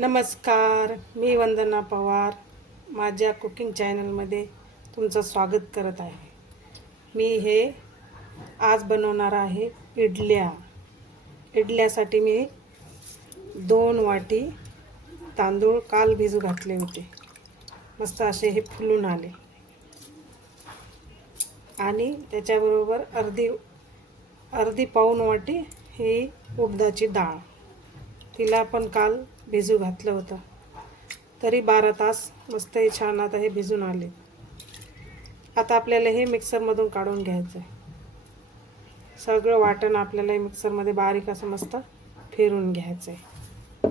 नमस्कार मी वंदना पवार. माझ्या कुकिंग चॅनलमध्ये तुमचं स्वागत करत आहे. मी हे आज बनवणार आहे इडल्या. इडल्यासाठी मी दोन वाटी तांदूळ काल भिजू घातले होते. मस्त असे हे फुलून आले. आणि त्याच्याबरोबर अर्धी अर्धी पाऊन वाटी ही उडदाची डाळ. तिला पण काल भिजू घातलं होतं. तरी बारा तास मस्त हे छान आता हे भिजून आले. आता आपल्याला हे मिक्सरमधून काढून घ्यायचं आहे सगळं वाटण आपल्याला हे मिक्सरमध्ये बारीक असं मस्त फिरून घ्यायचं आहे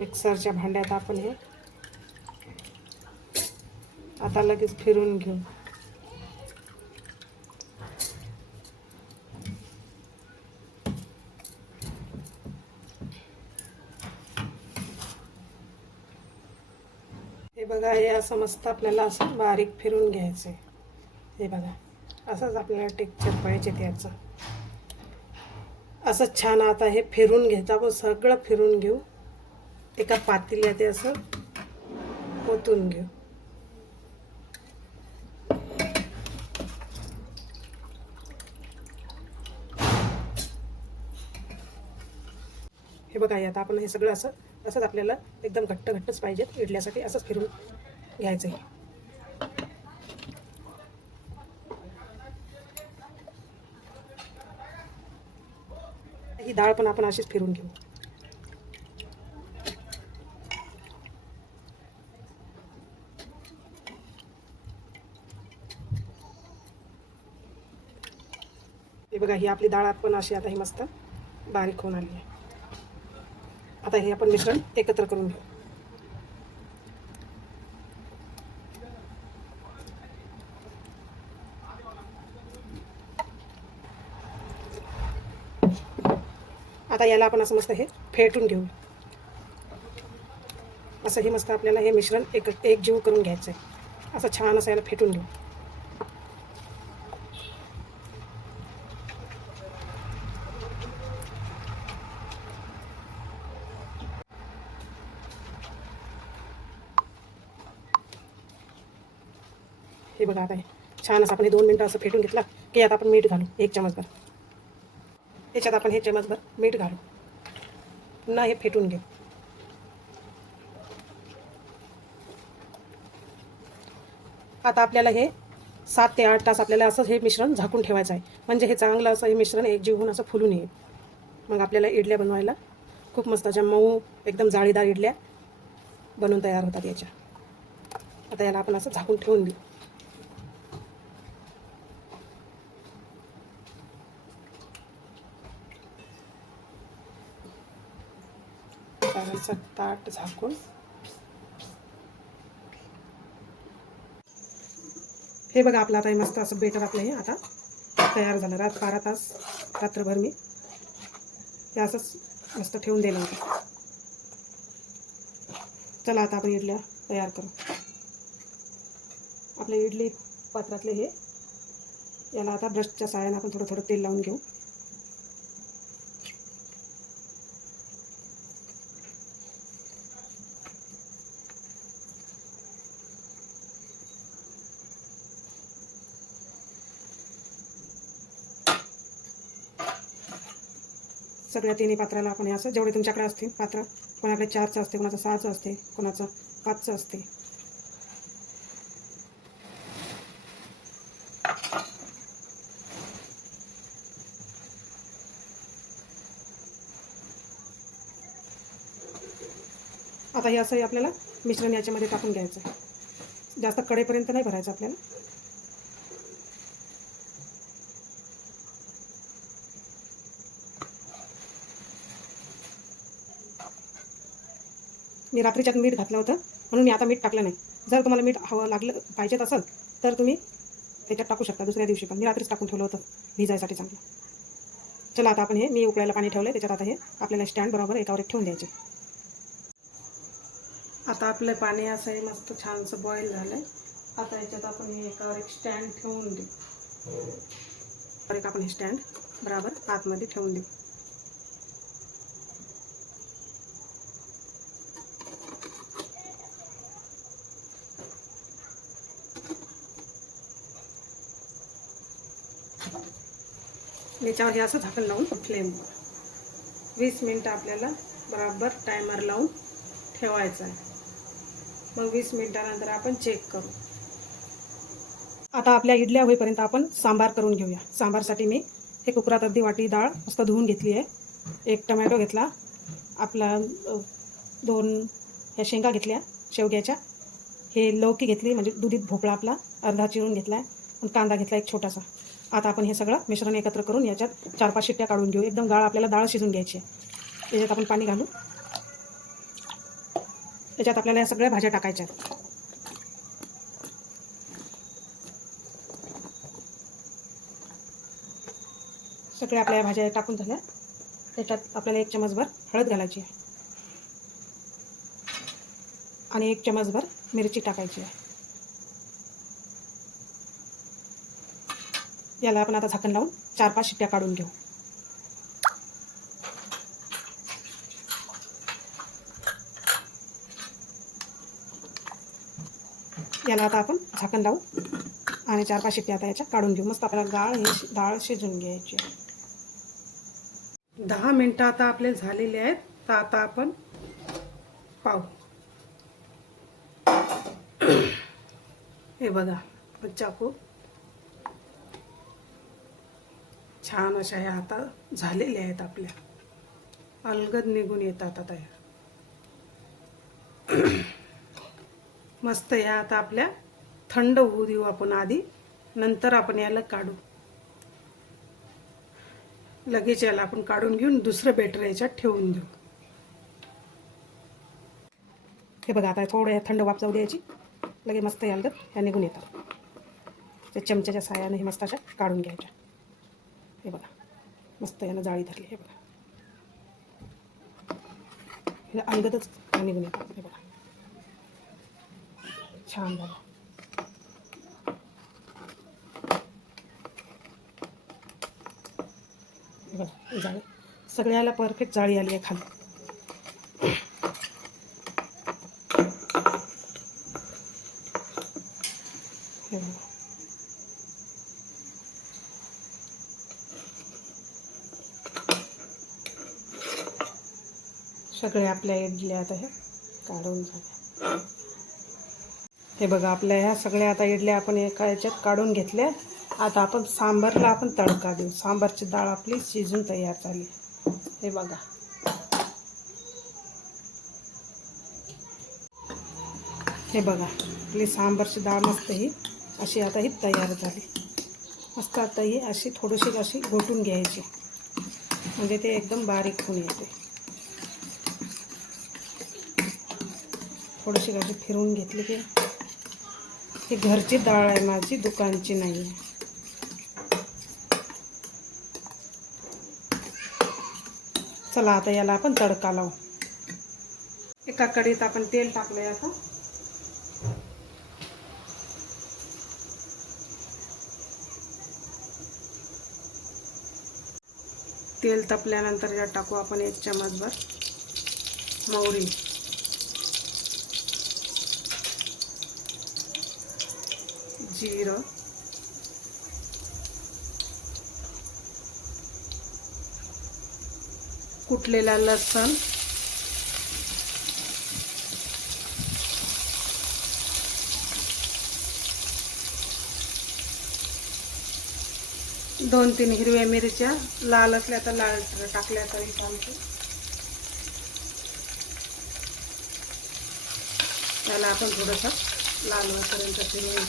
मिक्सरच्या भांड्यात आपण हे आता लगेच फिरून घेऊ हे बघा हे असं मस्त आपल्याला असं बारीक फिरून घ्यायचं. आहे हे बघा असंच आपल्याला टेक्चर पाहिजे त्याचं. असं छान आता हे फिरून घ्यायचं. आपण सगळं फिरून घेऊ. एका पातेल्यात ते असं ओतून घेऊ. हे बघा आता आपण हे सगळं असं असंच आपल्याला एकदम घट्ट घट्टच पाहिजेत. इडल्यासाठी असंच फिरून घ्यायचं आहे ही डाळ पण आपण अशीच फिरून घेऊ. हे बघा ही आपली डाळ पण अशी आता ही मस्त बारीक होऊन आली आहे. आता हे आपण मिश्रण एकत्र करून घेऊ. आता याला आपण असं मस्त हे फेटून घेऊ. असं हे मस्त आपल्याला हे मिश्रण एक एक जीव करून घ्यायचं आहे असं छान असं याला फेटून घेऊ. हे बघा आता हे. छान असं आपण हे दोन मिनटं असं फेटून घेतला की आता आपण मीठ घालू एक चमचभर याच्यात आपण हे चमचभर मीठ घालू. पुन्हा हे फेटून घेऊ. आता आपल्याला हे सात ते आठ तास आपल्याला असं हे मिश्रण झाकून ठेवायचं आहे. म्हणजे हे चांगलं असं हे मिश्रण एकजीव होऊन असं फुलून येईल. मग आपल्याला इडल्या बनवायला खूप मस्त अशा मऊ एकदम जाळीदार इडल्या बनवून तयार होतात याच्या. आता याला आपण असं झाकून ठेवून देऊ. करायचं ताट झाकून. हे बघा आपलं आता हे मस्त असं बेटर आपलं हे आता तयार झालं. रात बारा तास रात्रभर मी हे असंच मस्त ठेवून दिलं होतं चला आता आपण इडल्या तयार करू. आपले इडली पात्रातले हे याला आता ब्रशच्या साहाय्याने आपण थोडं थोडं तेल लावून घेऊ. सगळ्या तिन्ही पात्राला आपण हे असं जेवढे तुमच्याकडे असतील पात्र कोणाकडे चारचं असते कोणाचं सहाचं असते कोणाचं पाचचं असते. आता हे असंही आपल्याला मिश्रण याच्यामध्ये टाकून घ्यायचं. जास्त कडेपर्यंत नाही भरायचं आपल्याला. मी रात्रीच्यात मीठ घातलं होतं म्हणून मी आता मीठ टाकलं नाही. जर तुम्हाला मीठ हवं लागलं पाहिजेत असेल तर तुम्ही त्याच्यात टाकू शकता दुसऱ्या दिवशी पण. मी रात्रीच टाकून ठेवलं होतं भिजायसाठी चांगलं. चला आता आपण हे मी उकळायला पाणी ठेवलं त्याच्यात आता हे आपल्याला स्टँड बरोबर एकावर एक ठेवून द्यायचे. आता आपलं पाणी असं हे मस्त छानसं बॉईल झालं आहे आता याच्यात आपण हे एकावर एक स्टँड ठेवून देऊ. वर एक आपण हे स्टँड बराबर आतमध्ये ठेवून देऊ. याच्यावर हे असं झाकण लावून फ्लेमवर वीस मिनटं आपल्याला बराबर टायमर लावून ठेवायचं आहे. मग वीस मिनटानंतर आपण चेक करू. आता आपल्या इडल्या होईपर्यंत आपण सांबार करून घेऊया. सांबारसाठी मी हे कुकरात अर्धी वाटी डाळ मस्त धुवून घेतली आहे. एक टमॅटो घेतला. आपला दोन ह्या शेंगा घेतल्या शेवग्याच्या. हे लौकी घेतली म्हणजे दुधीत भोपळा आपला. अर्धा चिरून घेतला आहे कांदा घेतला एक छोटासा. आता आपण हे सगळं मिश्रण एकत्र करून याच्यात चार पाच शिट्ट्या काढून घेऊ. एकदम गाळ आपल्याला डाळ शिजून घ्यायची आहे. याच्यात आपण पाणी घालू. त्याच्यात आपल्याला या सगळ्या भाज्या टाकायच्या सगळ्या आपल्या भाज्या टाकून झाल्या. त्याच्यात आपल्याला एक चमचभर हळद घालायची आहे. आणि एक चमचभर मिरची टाकायची आहे. याला आपण आता झाकण लावून चार पाच शिट्ट्या काढून घेऊ. याला आता आपण झाकण लावू आणि चार पाच शिट्ट्या आता याच्या काढून घेऊ. मस्त आपल्याला डाळ ही डाळ शिजून घ्यायची दहा मिनटं आता आपले झालेले आहेत. तर आता आपण पाहू. हे बघा चाकू छान अशा ह्या आता झालेल्या आहेत आपल्या. अलगद निघून येतात आता ह्या मस्त ह्या आता आपल्या थंड होऊ देऊ आपण आधी नंतर आपण याला काढू. लगेच याला आपण काढून घेऊन दुसरं बेटर याच्यात ठेवून देऊ. हे बघा आता थोडं थंड वाफ जाऊ द्यायची. लगे मस्त याल ह्या निघून येतात. त्या चमच्याच्या साह्याने हे मस्त अशा काढून घ्यायच्या. हे बघा. मस्त यानं जाळी धरली हे बघा. हे अंगतच ह्या निघून येतात हे बघा. छान झालं बघा जाळी. सगळ्याला परफेक्ट जाळी आली आहे खाली हे बघा सगळे आपल्या इडल्या आता हे काढून झाल्या. हे बघा आपल्या ह्या सगळ्या आता इडल्या आपण एका याच्यात काढून घेतल्या. आता आपण सांबारला आपण तडका देऊ. सांबारची डाळ आपली शिजून तयार झाली. हे बघा. हे बघा आपली सांबारची डाळ मस्त ही अशी आता ही तयार झाली. मस्त आता ही अशी थोडीशी अशी घोटून घ्यायची. म्हणजे ते एकदम बारीक होऊन येते. थोडीशी भाजी फिरवून घेतली की ही घरची डाळ आहे माझी दुकानची नाही आहे चला आता याला आपण तडका लावू. एका कडीत आपण तेल टाकलंय आता. तेल तपल्यानंतर यात टाकू आपण एक चमचभर मोहरी जिरं कुटलेला लसण दोन तीन हिरव्या मिरच्या लाल असल्या तर लाल टाकल्या तरी चालते. त्याला आपण थोडंसं लाल होईपर्यंत फिरवून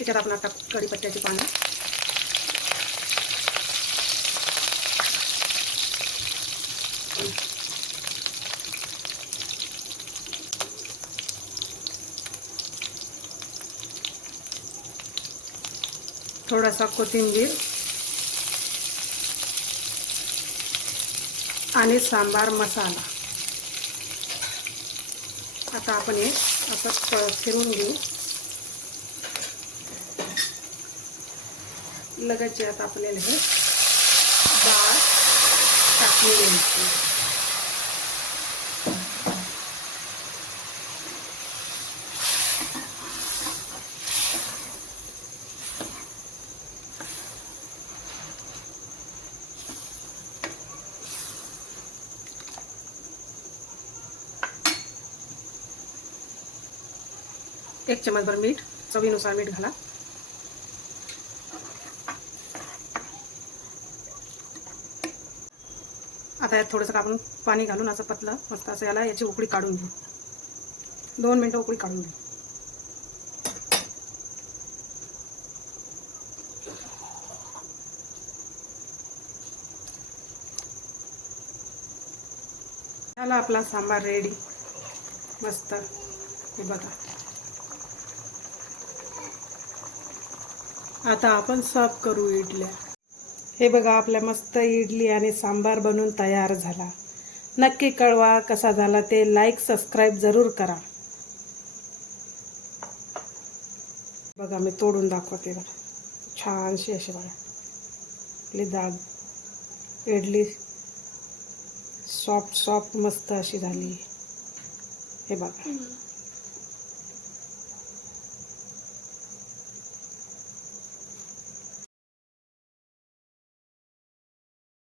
त्याच्यात आपण आता कढीपत्त्याची पानं. थोडासा कोथिंबीर आणि सांबार मसाला. आता आपण हे असं फिरून घेऊ. लगेच यात आपल्याला हे डाळ टाकून घ्यायची एक चमचभर मीठ चवीनुसार मीठ घाला. आता यात थोडंसं आपण पाणी घालून असं पतलं मस्त असं याला याची उकळी काढून घेऊ. दोन मिनटं उकळी काढून घेऊ. झाला आपला सांबार रेडी मस्त. हे बघा. आता आपण सर्व करू इडल्या. हे बघा आपल्या मस्त इडली आणि सांबार बनून तयार झाला. नक्की कळवा कसा झाला ते लाईक सबस्क्राईब जरूर करा. बघा मी तोडून दाखवते बघा. छानशी अशी बघा. आपली डाळ इडली सॉफ्ट सॉफ्ट मस्त अशी झाली. हे बघा.